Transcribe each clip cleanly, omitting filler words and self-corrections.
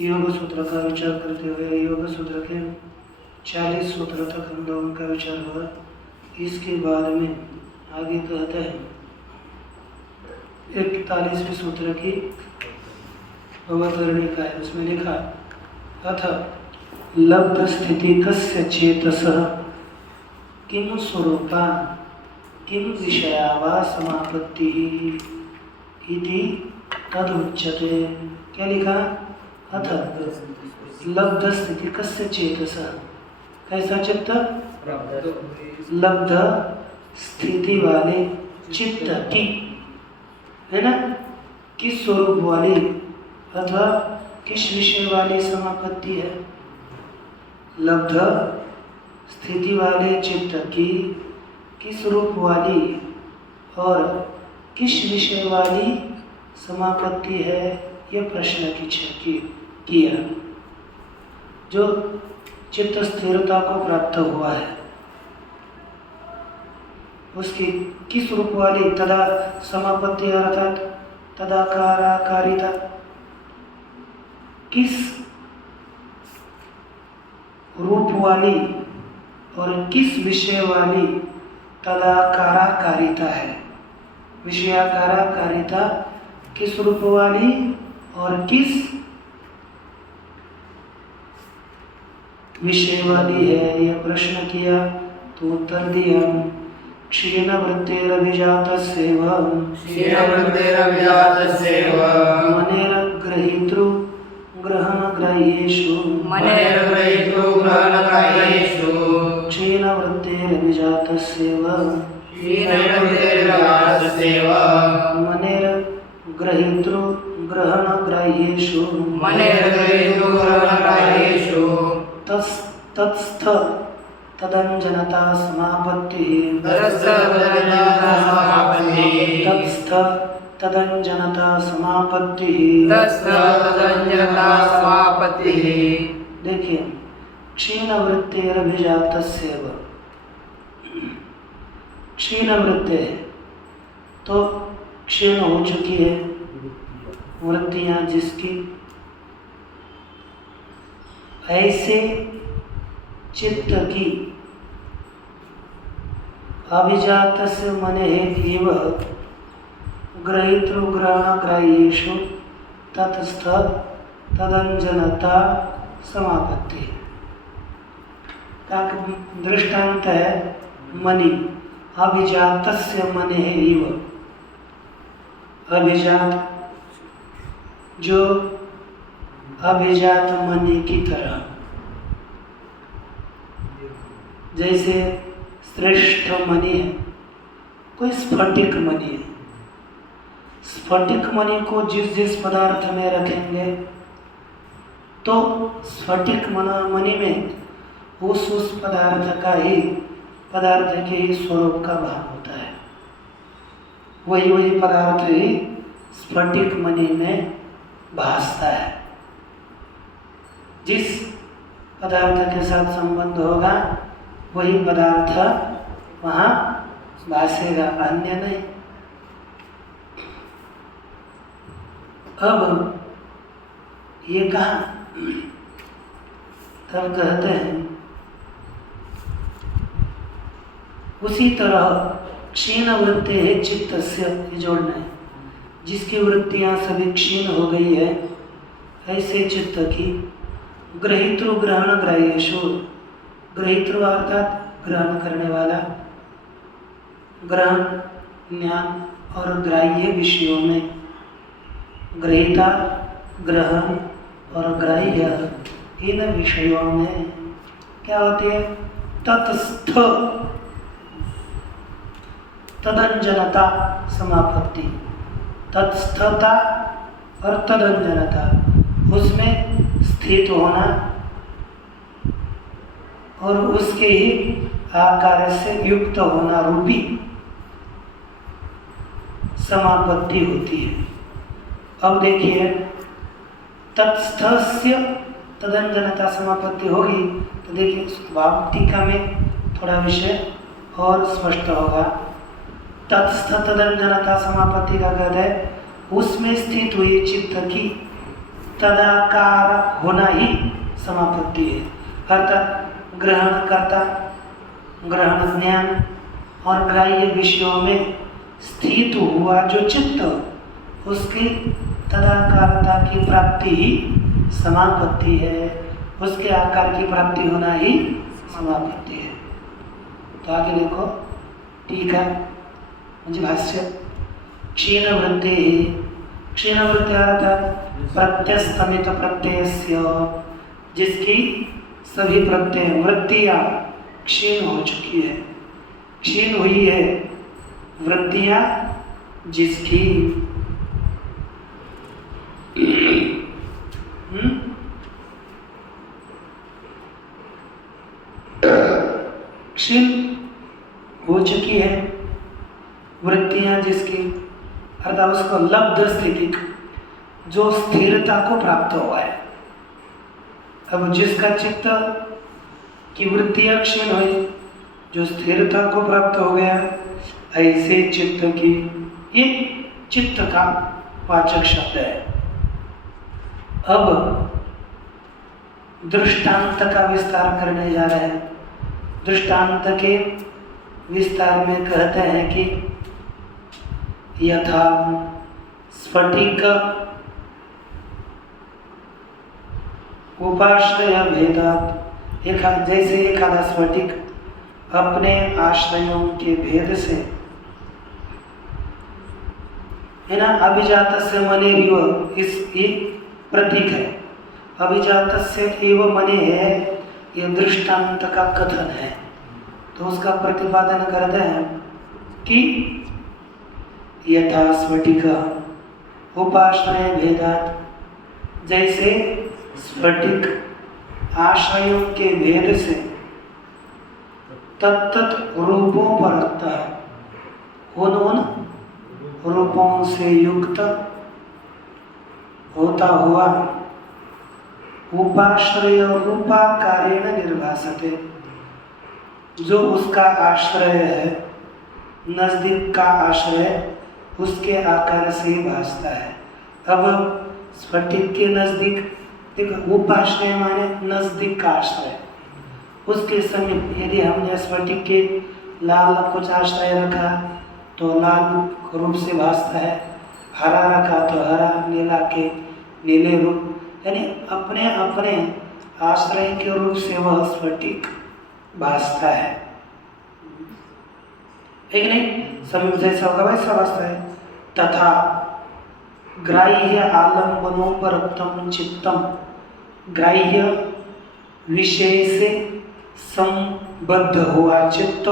योग सूत्र का विचार करते हुए योग सूत्र के 40 सूत्र तक हम लोगों का विचार हुआ। इसके बाद में आगे कहते हैं 41वें सूत्र की अवतरणिका का है। उसमें लिखा अथ लब्ध स्थिति कस्य चेतसः किम स्वरूपा किम विषया वा समापत्तिः इति तदुच्यते। क्या लिखा? अथ लब्ध स्थिति कस्य चेतसः, कैसा चित्त? लब्ध स्थिति वाले चित्त की, है ना, किस स्वरूप वाली अथवा किस विषय वाली समापत्ति है? लब्ध स्थिति वाले चित्त की किस रूप वाली और किस विषय वाली समापत्ति है, यह प्रश्न किया। जो चित्त स्थिरता को प्राप्त हुआ है उसकी किस रूप वाली तदा समापत्ति अर्थात तदाकारिता, किस रूप वाली और किस विषय वाली तदाकारिता है। विषयाकारिता किस रूप वाली और किस विषय वाली है, यह प्रश्न किया। तो उत्तर दिया क्षीण वृत्तेरभिजातस्यैव मनेर ग्रहीतृ ग्रहणग्राह्येषु क्षीण वृत्तेरभिजातस्यैव मनेर ग्रहीतृ ग्रहणग्राह्येषु तत्स्थ तदंजनता समापत्तिः तत्स्थ तदंजनता समापत्तिः। देखिए क्षीण वृत्तेरभिजातस्यैव, क्षीण वृत्ति है तो क्षीण हो चुकी है वृत्तियां जिसकी, ऐसे चित्त की अभिजातस्य मनेः ग्रहीतृ ग्रहणग्राह्येषु ततस्थ तदंजनता समापत्ति का दृष्टांत है मणि। अभिजातस्य मनेः, अभिजात जो अभिजात मणि की तरह, जैसे श्रेष्ठ मणि है, कोई स्फटिक मणि है। स्फटिक मणि को जिस पदार्थ में रखेंगे तो स्फटिक मणि में उस पदार्थ का ही, पदार्थ के ही स्वरूप का भान होता है। वही पदार्थ ही स्फटिक मणि में भासता है। जिस पदार्थ के साथ संबंध होगा वही पदार्थ वहाँ भासेगा, अन्य नहीं। अब ये कहा, तब कहते हैं उसी तरह क्षीण वृत्ति है चित्तस्य, जोड़ना है, जिसकी वृत्तियां सभी क्षीण हो गई है, ऐसे चित्त की ग्रहीतृ ग्रहण ग्राह्येषु, ग्रहीतृ अर्थात ग्रहण करने वाला, ग्रहण ज्ञान और ग्राह्य विषयों में, ग्रहीता ग्रहण और ग्राह्य इन विषयों में क्या होती है? तत्स्थ तदंजनता समापत्ति। तत्स्थता और तदंजनता, उसमें स्थित होना और उसके ही आकार से युक्त होना रूपी समापत्ति होती है। अब देखिए तत्स्थस्य तदंजनता समापत्ति होगी तो देखिए भाव टीका में थोड़ा विषय और स्पष्ट होगा। तत्स्थ तदंजनता समापत्ति का कहते हैं उसमें स्थित हुई चित्त की तदाकार होना ही समापत्ति है। अर्थात ग्रहण करता, ग्रहण ज्ञान और ग्राह्य विषयों में स्थित हुआ जो चित्त, उसकी तदाकारता की प्राप्ति ही समापत्ति है। उसके आकार की प्राप्ति होना ही समापत्ति है। तो आगे देखो, टीका म्हणजे भाष्य। क्षीण वृत्ति, क्षीण वृत्ति अर्थात प्रत्यस्तमित प्रत्ययस्य, जिसकी सभी प्रत्यय वृत्तियां क्षीण हो चुकी है, क्षीण हुई है वृत्तियां जिसकी क्षीण हो चुकी है वृत्तियां जिसकी, अर्थात उसको लब्ध स्थिति, जो स्थिरता को प्राप्त हुआ है। अब जिसका चित्त की वृत्तियां क्षीण हुई, जो स्थिरता को प्राप्त हो गया, ऐसे चित्त की, ये चित्त का वाचक शब्द है। अब दृष्टांत का विस्तार करने जा रहे हैं। दृष्टांत के विस्तार में कहते हैं कि यथा स्फटिक उपाश्रय भेदात, जैसे एखादा स्फटिक अपने आश्रयों के भेद से, है ना, अभिजातस्य मनेरिव, इस प्रतीक है। अभिजातस्य एव मने है, ये दृष्टांत का कथन है। तो उसका प्रतिपादन करते हैं कि यथा स्फटिक उपाश्रय भेदात, जैसे स्फटिक आश्रयों के भेद से तत्त रूपों पर रखता है, उन रूपों से युक्त होता हुआ उपाश्रय रूपाकारेण निर्भासते, जो उसका आश्रय है, नजदीक का आश्रय, उसके आकार से भासता है। अब स्फटिक के नजदीक, देखो उपाश्रय माने नजदीक का आश्रय, उसके समीप यदि हमने स्फटिक के लाल कुछ आश्रय रखा तो लाल रूप से भासता है, हरा रखा तो हरा, नीला के नीले रूप, यानी अपने अपने आश्रय के रूप से वह स्फटिक भासता है। एक नहीं, समीप जैसा होगा वैसा भासता है। तथा ग्राह्य आलम्बनोपरक्तम चित्तम, ग्राह्य विषय से संबद्ध हुआ चित्त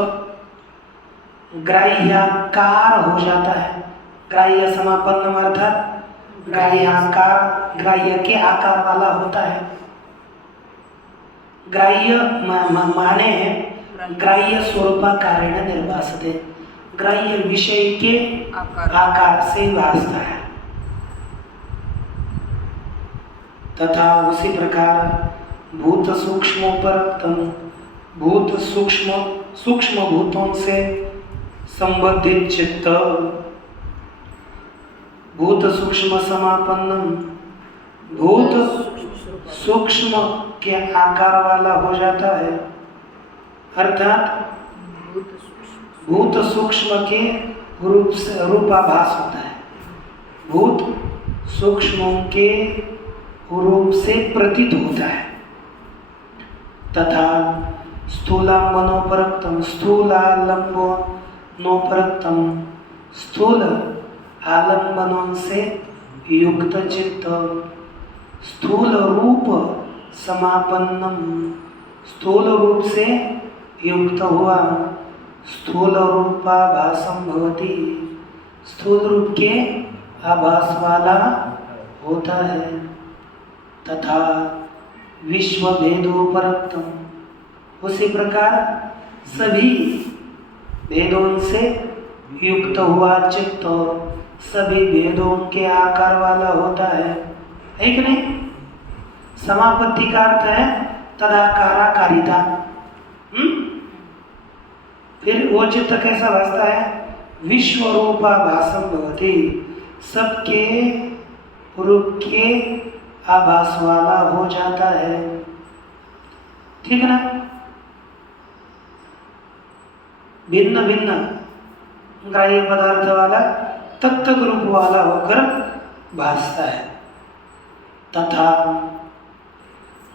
ग्राह्याकार हो जाता है। ग्राह्य समापन्न अर्थात ग्राह्याकार, ग्राह्य के आकार वाला होता है। ग्राह्य माने ग्राह्य स्वरूपाकारेण निर्भासते, ग्राह्य विषय के आकार से भासता है। तथा उसी प्रकार भूत सूक्ष्मोपरक्तम, भूत सूक्ष्म भूतों से संबंधित चित्त, भूत सूक्ष्म समापन्नम, भूत सूक्ष्म के आकार वाला हो जाता है। अर्थात भूत सूक्ष्म के रूप से रूपाभास होता है, भूत सूक्ष्मों के रूप से प्रतीत होता है। तथा स्थूलाम्बनोपरक्तम, स्थूलालंबनोपरक्तम, स्थूल आलंबनों से युक्त चित्त, स्थूल रूप समापन्नम, स्थूल रूप से युक्त हुआ, स्थूल रूपाभासम भवति, स्थूल रूप के आभास वाला होता है। तथा विश्व भेदोपरक्तम, उसी प्रकार सभी भेदों से युक्त हुआ चित्त सभी भेदों के आकार वाला होता है। एक नहीं, समापत्ति का अर्थ है तदाकाराकारिता। फिर वो चित्त कैसा भासता है? विश्व रूपाभासम भवति, सबके रूप के आभास वाला हो जाता है। ठीक है ना? भिन्न भिन्न ग्राह्य पदार्थ वाला तत्त रूप वाला होकर भासता है। तथा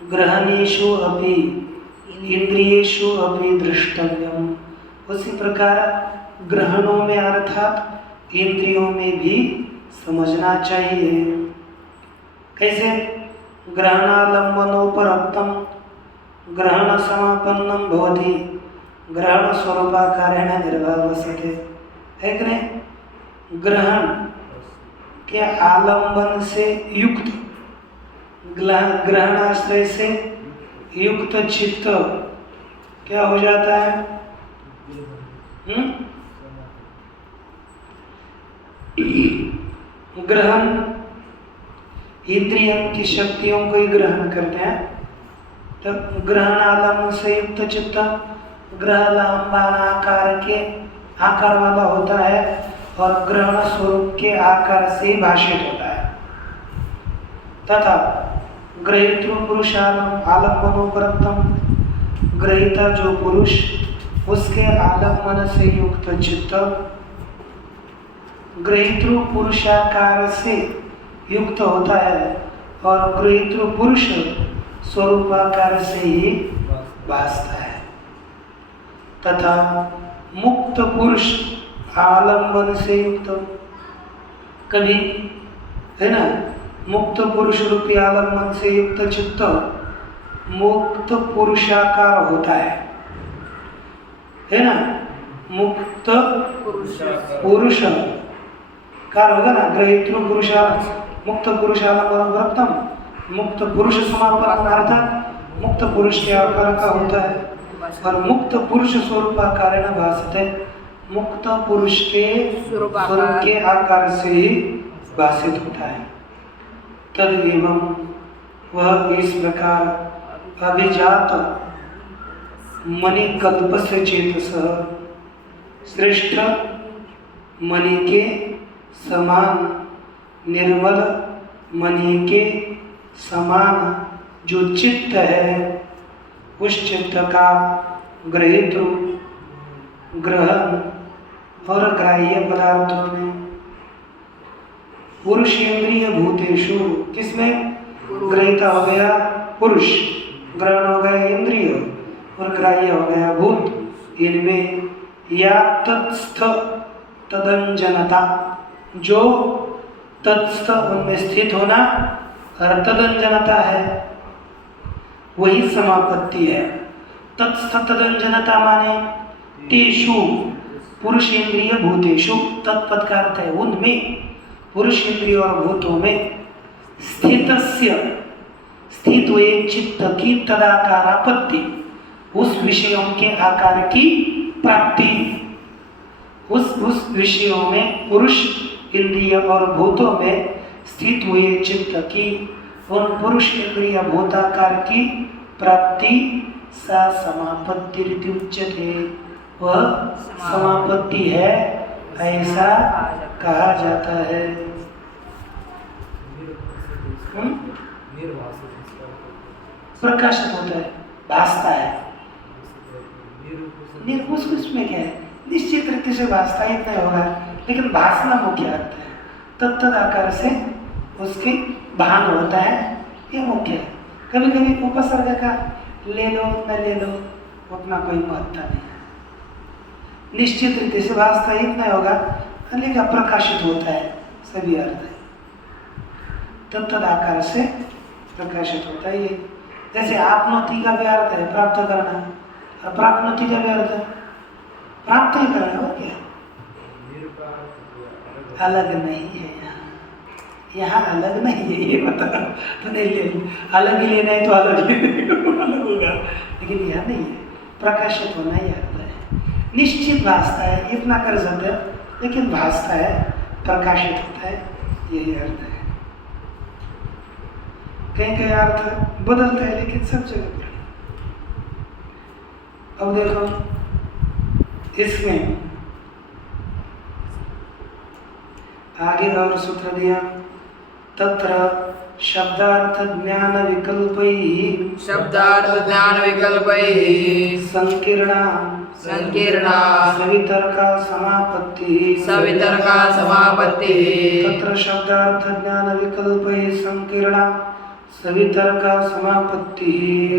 ग्रहणेषु अपि इंद्रियेषु अपि द्रष्टव्यम, उसी प्रकार ग्रहणों में अर्थात इंद्रियों में भी समझना चाहिए। कैसे? ग्रहणालंबनोपरक्तम ग्रहण समापन्नम भवति ग्रहण स्वरूपाकारेण निर्भावस्यते। है कि नहीं? ग्रहण के आलंबन से युक्त, ग्रहणाश्रय से युक्त चित्त क्या हो जाता है? ग्रहण इंद्रियों की शक्तियों को ही ग्रहण करते हैं। तो ग्रहण आलंबन से युक्त चित्त ग्रहलांबान आकार के आकार वाला होता है और ग्रहण स्वरूप के आकार से भाषित होता है। तथा ग्रहीतृ पुरुषालंबनोपरक्तम, ग्रहीता जो पुरुष उसके आलंबन से युक्त चित्त ग्रहीतृ पुरुषाकार से युक्त होता है और ग्रहीतृ पुरुष स्वरूपाकार से ही भासता है। तथा मुक्त पुरुष आलंबन से युक्त, कभी है ना, मुक्त पुरुष रूपी आलंबन से युक्त चित्त मुक्त पुरुषाकार होता है ना? मुक्त पुरुष कार होगा ना, ग्रहीतृ पुरुषा मुक्त पुरुषालंबनोपरक्तम, मुक्त पुरुष समापन अर्थात मुक्त पुरुष के आकार का होता है और मुक्त पुरुष स्वरूपाकारेण भासते, मुक्त पुरुष के स्वरूप के आकार से ही भाषित होता है। तद एवं वह इस प्रकार अभिजात मणिकल्प से चेतस श्रेष्ठ मणि के समान, निर्मल मणि के समान जो चित्त है, उस चित्त का ग्रहीतृ ग्रहण और ग्राह्य पदार्थों में पुरुष इंद्रिय भूतेषु, किसमें? ग्रहीता हो गया पुरुष, ग्रहण हो गया इंद्रिय और ग्राह्य हो गया भूत, इनमें या तत्स्थ तदंजनता, जो तत्स्थ उनमें स्थित होना और तदंजनता है वही समापत्ति है। तत्स्थ तदंजनता माने तेषु पुरुष इंद्रिय भूतेषु, तत्पद का अर्थ है उनमें, पुरुष इंद्रिय और भूतों में स्थितस्य, स्थित हुए चित्त की तदाकारापत्ति, उस विषयों के आकार की प्राप्ति, उस विषयों में पुरुष इंद्रिय और भूतों में स्थित हुए चित्त की उन पुरुष इंद्रिय भूताकार की प्राप्ति सा समापत्ति उच्यते, वह समापत्ति है ऐसा कहा जाता है। प्रकाशित होता है, भासता है। निर्भुस उसमें क्या है? निश्चित रीति से भासता ही नहीं होगा, लेकिन भासना मुख्य अर्थ है। तत्त आकार से उसके भान होता है, ये मुख्य है। कभी कभी उपसर्ग का ले लो न ले लो उतना कोई महत्व नहीं है। निश्चित रीति से भासता ही नहीं होगा, लेकिन प्रकाशित होता है, सभी अर्थ है। तत्त आकार से प्रकाशित होता है। ये जैसे आपनोति का भी अर्थ है प्राप्त करना, और प्राप्नोति का भी अर्थ है प्राप्त ही करना, और क्या अलग नहीं है। यहाँ अलग नहीं है, ये बता तो नहीं ले, अलग ही लेना है तो अलग ही अलग होगा, लेकिन यह नहीं है। प्रकाशित होना ही अर्थ है। निश्चित भासता है, इतना कर सकते हैं, लेकिन भासता है, प्रकाशित होता है, यही अर्थ है। कहीं कहीं अर्थ बदलता है, लेकिन सब जगह पर। अब देखो इसमें आगे और सूत्र दिया, तत्र शब्दार्थ ज्ञान विकल्पैः संकीर्णा सवितर्का समापत्तिः तत्र शब्दार्थ ज्ञान विकल्पैः संकीर्णा सवितर्का समापत्तिः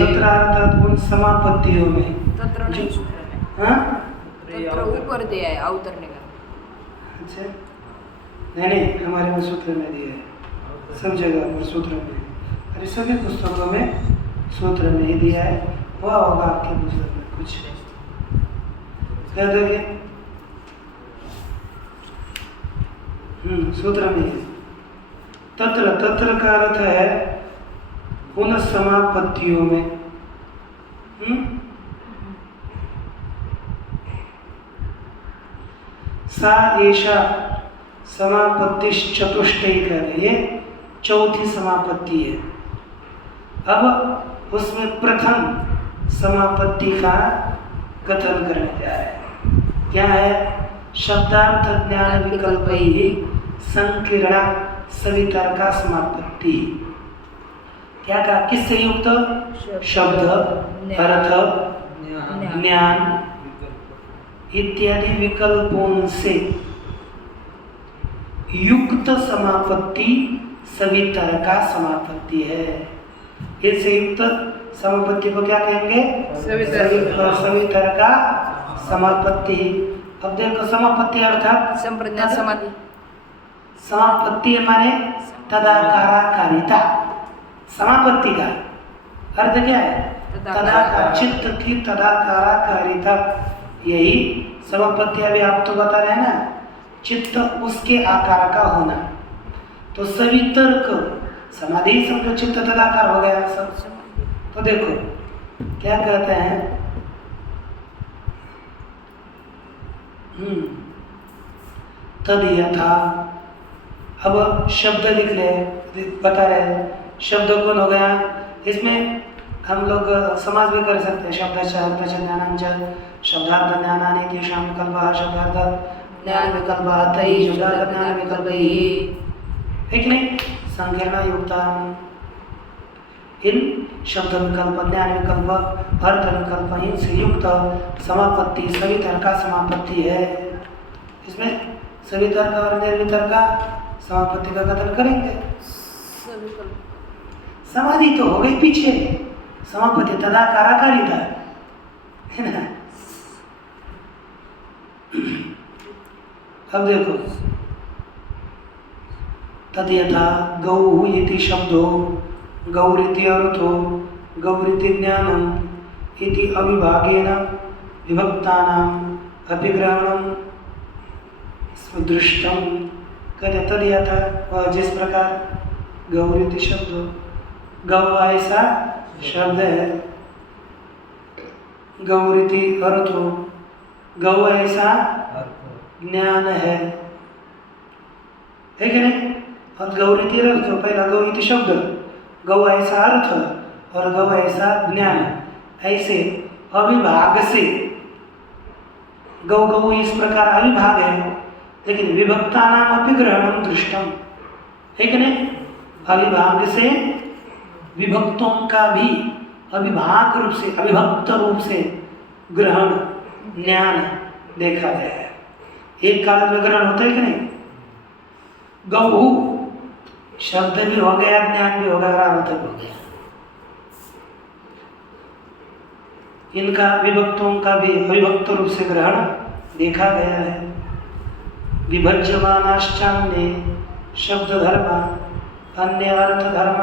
तत्र अर्थात उन समापत्तियों में ऊपर दिया है अवतरने का। अच्छा नहीं हमारे में सूत्र में दिया है, सब जगह पर सूत्र में, अरे सभी पुस्तकों में सूत्र में ही दिया है। वह होगा आपके पुस्तक में कुछ कह दोगे? सूत्र में है। तत्र का अर्थ है उन समापत्तियों में। सा एषा समापत्तिश्चतुष्टयी कर रही है, चौथी समापत्ति है। अब उसमें प्रथम समापत्ति का कथन करने जा रहे हैं। क्या है? शब्दार्थ ज्ञान विकल्पैः संकीर्णा सवितर्का समापत्ति। क्या कहा? किससे युक्त? शब्द, अर्थ, ज्ञान इत्यादि विकल्पों से युक्त समापत्ति सवितर्का समापत्ति है। इससे युक्त समापत्ति को क्या कहेंगे? सवितर्का समापत्ति। अब देखो समापत्ति अर्थात संप्रज्ञात समाधि। समापत्ति माने तदाकारिता। समापत्ति का अर्थ क्या है? तदाकार, चित्त की तदाकारिता। यही समापत्ति अभी आप तो बता रहे हैं ना, चित्त उसके आकार का होना। तो सवितर्क समाधि समझो, चित्त तदाकार हो गया सब। तो देखो क्या कहते हैं, तद यथा। अब शब्द लिख रहे, बता रहे शब्द कौन हो गया? इसमें हम लोग समाज में कर सकते हैं। शब्द ज्ञानांच शब्दार्थ ज्ञानानि तेषां विकल्पः शब्दार्थ ज्ञान विकल्पः तैः शब्दार्थ ज्ञान विकल्पैः। ठीक नहीं? संकीर्णा युक्ता इन शब्द विकल्प, ज्ञान विकल्प, अर्थ विकल्प इनसे युक्त समापत्ति सवितर्का समापत्ति है। इसमें सवितर्का और निर्वितर्का समापत्ति का कथन करेंगे। समाधि तो हो गई पीछे, समापत्ति तदाकारिता है ना। अब देखो तद यथा गौ इति शब्दो गौरिति अर्थो गौरिति ज्ञानम इति अविभागेन विभक्तानां अभिग्रहणं दृष्टम। कहते तद यथा, जिस प्रकार गौरिति शब्द, गौ ऐसा शब्द है, गौरिति अर्थो गौ ऐसा ज्ञान है कि नहीं? और गौरिति अर्थ, पहला गौ इति शब्द, गौ ऐसा अर्थ और गौ ऐसा ज्ञान, ऐसे अविभाग से गौ गौ इस प्रकार अविभाग है, लेकिन विभक्ता नाम अभिग्रहणम दृष्टम है कि नहीं? अविभाग से विभक्तों का भी अविभाग रूप से, अविभक्त रूप से ग्रहण ज्ञान देखा गया है। एक काल में ग्रहण होता है कि नहीं? गौ शब्द भी हो गया, ज्ञान भी हो गया, अर्थ भी हो गया। इनका विभक्तों का भी अविभक्त रूप से ग्रहण देखा गया है। विभज्यमानाश्चान्ये शब्द धर्म अन्य अर्थ धर्म।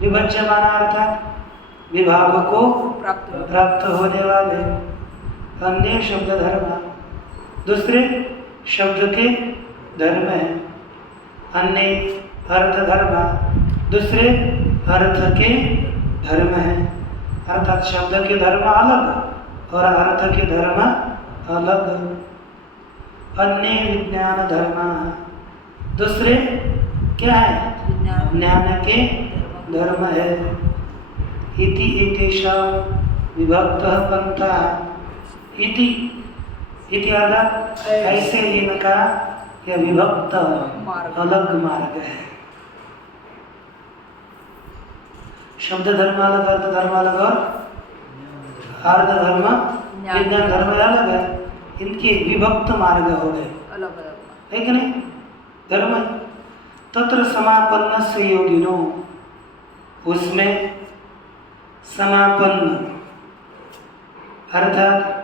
विभज्यमाना अर्थात विभाग को प्राप्त होने वाले, अन्य शब्द धर्म दूसरे शब्द के धर्म है, अन्य अर्थ धर्म दूसरे अर्थ के धर्म है। अर्थात शब्द के धर्म अलग और अर्थ के धर्म अलग। अन्य विज्ञान धर्म दूसरे क्या है? ज्ञान के धर्म है। इति एतेषां विभक्तः पंथा। इति इत्यादि ऐसे इनका यह विभक्त अलग मार्ग है। शब्द धर्म अलग, अर्थ धर्म अलग और अर्थ धर्म विज्ञान धर्म अलग है। इनके विभक्त मार्ग हो गए, अलग अलग है कि नहीं? धर्म तत्र समापन्न से योगिनो, उसमें समापन्न अर्थात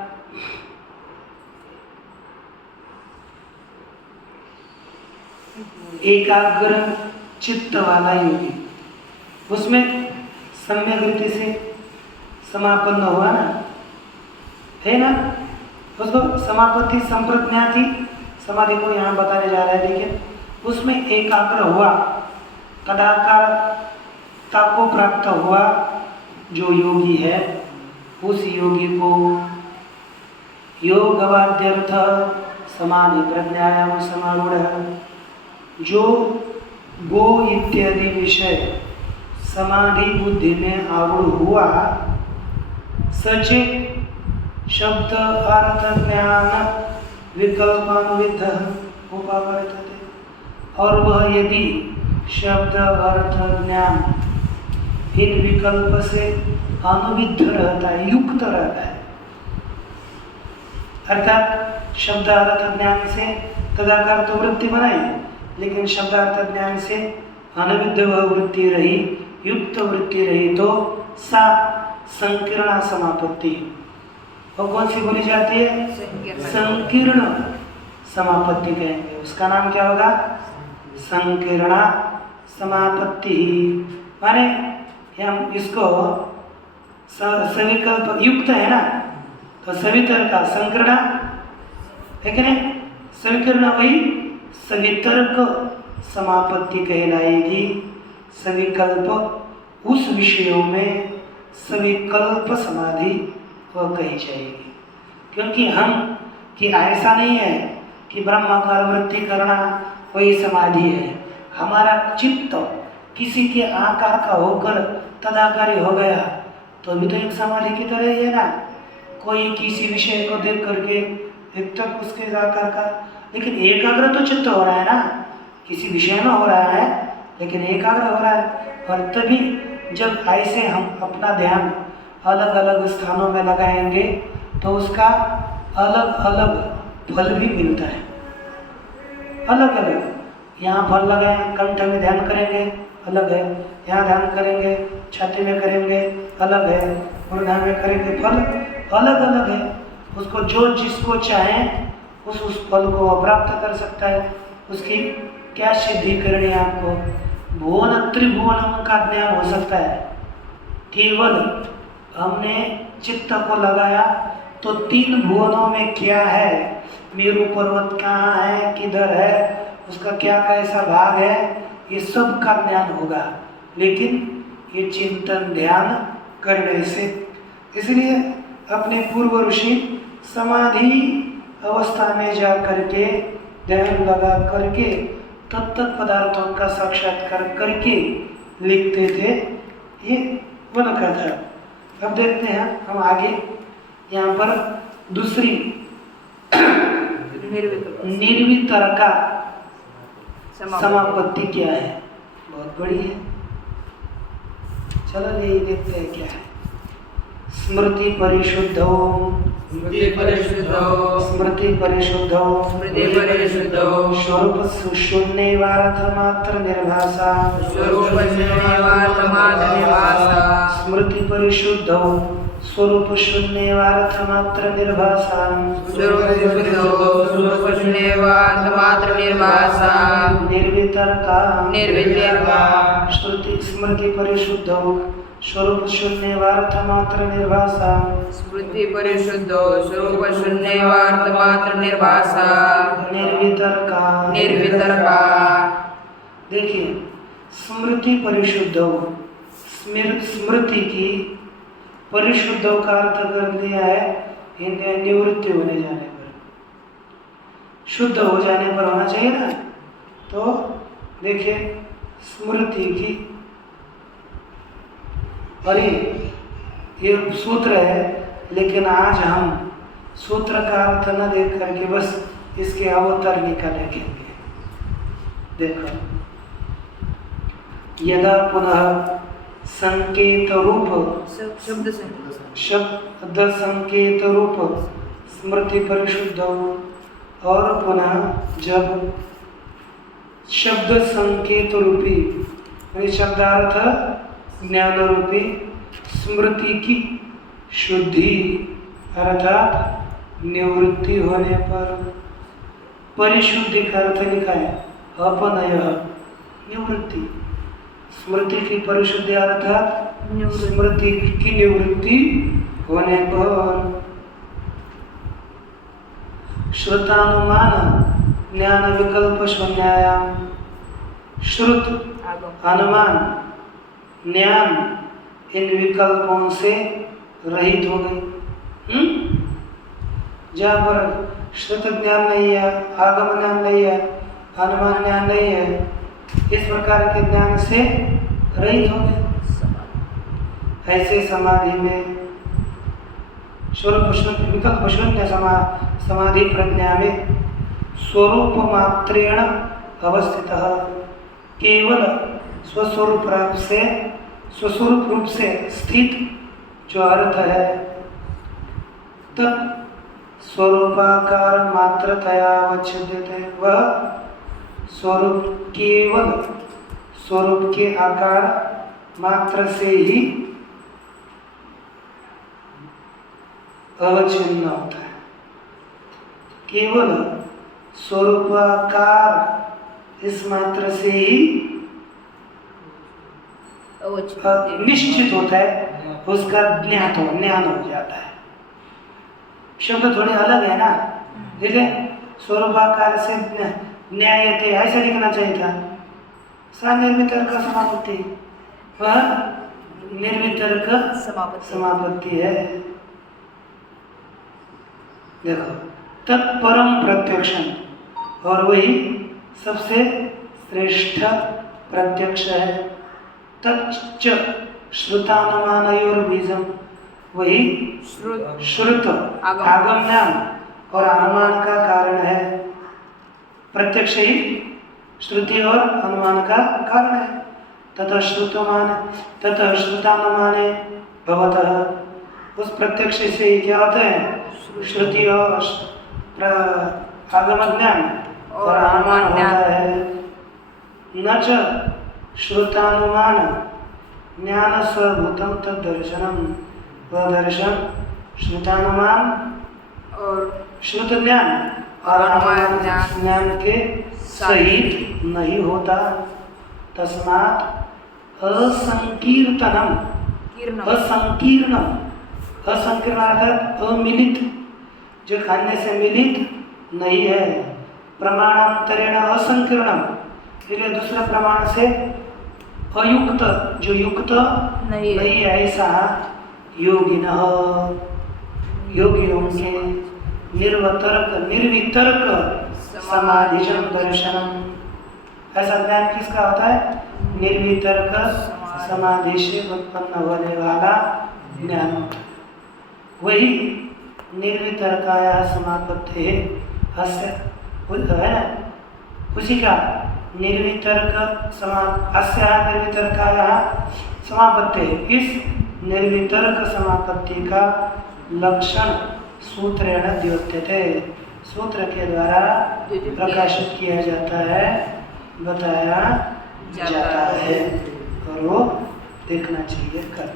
एकाग्र चित्त वाला योगी, उसमें सम्यक रीति से समापन्न हुआ ना, है ना? उसको समापत्ति संप्रज्ञाति समाधि को यहाँ बताने जा रहा है। लेकिन उसमें एकाग्र हुआ, तदाकारता को प्राप्त हुआ जो योगी है, उस योगी को योगवाद्यर्थ समाधि प्रज्ञायाम समारूढ़, जो गो इत्यादि विषय समाधि बुद्धि में आरूढ़ हुआ, सचेत शब्द अर्थ ज्ञान विकल्पान्वित उपावर्तते, और वह यदि शब्द अर्थ ज्ञान इन विकल्प से अनुविद्ध रहता है, युक्त रहता है, अर्थात शब्द अर्थ ज्ञान से तदाकार तो वृत्ति बनाई, लेकिन शब्द अर्थ ज्ञान से अनविद्ध वह वृत्ति रही, युक्त वृत्ति रही, तो सा संकीर्ण समापत्ति। और कौन सी बोली जाती है? संकीर्ण समापत्ति कहेंगे। उसका नाम क्या होगा? संकीर्ण समापत्ति। माने हम इसको सविकल्प युक्त है ना, तो सवितर का संकीर्ण है कि नहीं? सविकीर्ण वही सवितर्क समापत्ति कहलाएगी। सविकल्प उस विषयों में सविकल्प समाधि वह कही जाएगी। क्योंकि हम कि ऐसा नहीं है कि ब्रह्माकार वृत्ति करना वही समाधि है। हमारा चित्त किसी के आकार का होकर तदाकारी हो गया तो भी तो एक समाधि की तरह ही है ना। कोई किसी विषय को देख करके एक तक उसके आकार का, लेकिन एकाग्र तो चित्त हो रहा है ना, किसी विषय में हो रहा है लेकिन एकाग्र हो रहा है। और तभी जब ऐसे हम अपना ध्यान अलग अलग स्थानों में लगाएंगे तो उसका अलग अलग फल भी मिलता है। अलग अलग यहाँ फल लगाए, कंठ में ध्यान करेंगे अलग है, यहाँ ध्यान करेंगे छाती में करेंगे अलग है, गुरुधाम में करेंगे फल अलग अलग है। उसको जो जिसको चाहे उस फल को प्राप्त कर सकता है। उसकी क्या सिद्धि करनी है आपको? भुवन त्रिभुवन का ज्ञान हो सकता है। केवल हमने चित्त को लगाया तो 3 भुवनों में क्या है, मेरू पर्वत कहाँ है, किधर है, उसका क्या कैसा भाग है, ये सब का ज्ञान होगा। लेकिन ये चिंतन ध्यान करने से, इसलिए अपने पूर्व ऋषि समाधि अवस्था में जा करके ध्यान लगा करके तत्त पदार्थों का साक्षात्कार करके लिखते थे। ये उनका था। अब देखते हैं हम आगे यहाँ पर दूसरी निर्वितर्का समापत्ति क्या है, बहुत बड़ी है। चलो यही देखते हैं क्या है। स्मृति परिशुद्धो स्वरूप शून्यवार्थ मात्र निर्भासा स्मृति परिशुद्धो स्वरूप शून्यवार्थ मात्र निर्भासा निर्वितर्का श्रुति स्मृति परिशुद्धो स्वरूप शून्यवार्थ मात्र निर्भासा स्मृति परिशुद्धो स्वरूप शून्यवार्थ मात्र निर्भासा निर्वितर्का। देखिए स्मृति परिशुद्धो, स्मृति की परिशुद्धों का अर्थ कर दिया है निवृत्ति होने जाने पर, शुद्ध हो जाने पर होना चाहिए ना। तो देखिए स्मृति की, और ये सूत्र है, लेकिन आज हम सूत्र का अर्थ न देख करके बस इसके अवतर निकालेंगे। देखो, यदा पुनः संकेत रूप शब्द संकेत रूप स्मृति परिशुद्ध, और पुनः जब शब्द संकेत रूपी यानी शब्दार्थ ज्ञान रूपी स्मृति की शुद्धि अर्थात निवृत्ति होने पर, परिशुद्धि का अर्थ लिखा है अपनय निवृत्ति, स्मृति की परिशुद्धि अर्थात स्मृति की निवृत्ति होने पर श्रुतानुमान ज्ञान विकल्प शून्यायाम, श्रुत अनुमान ज्ञान इन विकल्पों से रहित हो गई। जहाँ पर श्रुत ज्ञान नहीं है, आगम ज्ञान नहीं है, अनुमान ज्ञान नहीं है, इस प्रकार के ज्ञान से रहित हो गए। ऐसे समाधि में स्वरूप शून्य विकल्प शून्य समाधि प्रज्ञा में स्वरूप मात्रेण अवस्थित, केवल स्वस्वरूप रूप से स्थित जो अर्थ है तब स्वरूपाकार मात्रतया अवच्छिद्यते, वह स्वरूप केवल स्वरूप के आकार मात्र से ही अवच्छिन्न होता है। केवल स्वरूपाकार इस मात्र से ही निश्चित होता है, उसका ज्ञान हो जाता है। शब्द थोड़े अलग है ना, देखिए स्वरूपाकार से न्यायते ऐसा लिखना चाहिए था। सा निर्वितर्क समापत्ति, वह निर्वितर्क समापत्ति है। देखो, तत्परम प्रत्यक्षम, और वही सबसे श्रेष्ठ प्रत्यक्ष है। तच्च श्रुतानुमानयोर बीजम, वही श्रुत आगम ज्ञान और अनुमान का कारण है। प्रत्यक्ष ही श्रुति और अनुमान का कारण है। ततः श्रुतानुमाने भवतः, उस प्रत्यक्ष से ही क्या होता है? श्रुति और आगम ज्ञान और अनुमान होता है। न च श्रुतानुमान ज्ञान स्वभूतम तद दर्शनम, वह दर्शन श्रुतानुमान और श्रुत ज्ञान और अनुमान ज्ञान के सहित नहीं होता। तस्मात् असंकीर्तनम, असंकीर्णम, असंकीर्ण अर्थात अमिलित, जो खाने से मिलित नहीं है। प्रमाणांतरेण असंकीर्णम, इसलिए दूसरे प्रमाण से अयुक्त, जो युक्त नहीं है, ऐसा योगिनः, योगियों के निर्वितर्क समाधिजम दर्शनम, ऐसा ज्ञान किसका होता है? निर्वितर्क समाधि से उत्पन्न होने वाला ज्ञान होता है। वही निर्वितर्काया समापत्ति अस्य है ना, उसी का निर्वितर्क अस्य निर्वितर्काया समापत्ति, इस निर्वितर्क समापत्ति का लक्षण सूत्रेण द्योत्यते, सूत्र के द्वारा प्रकाशित किया जाता है, बताया जाता है, और वो देखना चाहिए कर।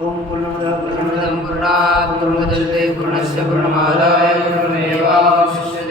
ओम पूर्णमदः पूर्णमिदं पूर्णात् पूर्णमुदच्यते पूर्णस्य पूर्णमादाय पूर्णमेवावशिष्यते।